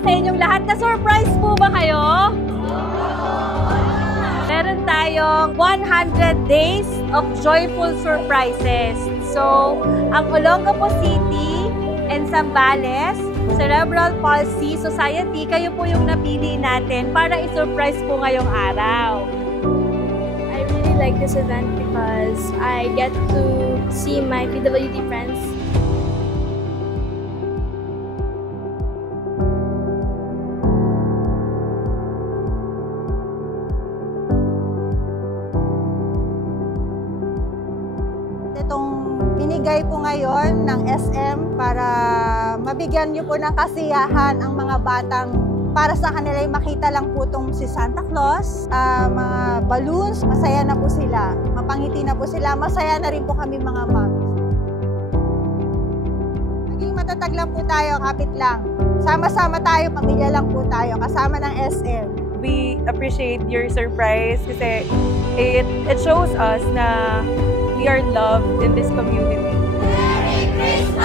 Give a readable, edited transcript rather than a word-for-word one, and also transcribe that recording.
sa inyong lahat. Na-surprise po ba kayo? Meron tayong 100 days of joyful surprises. So, ang Olongapo City and Zambales Cerebral Palsy Society, kayo po yung napili natin para i-surprise po ngayong araw. I really like this event because I get to see my PWD friends. Itong binigay po ngayon ng SM para mabigyan niyo po ng kasiyahan ang mga batang para sa kanila ay makita lang po itong si Santa Claus, mga balloons, masaya na po sila, mapangiti na po sila, masaya na rin po kami mga moms. Maging matatag lang po tayo, kapit lang. Sama-sama tayo, pamilya lang po tayo, kasama ng SM. We appreciate your surprise kasi it shows us na we are loved in this community. Merry Christmas!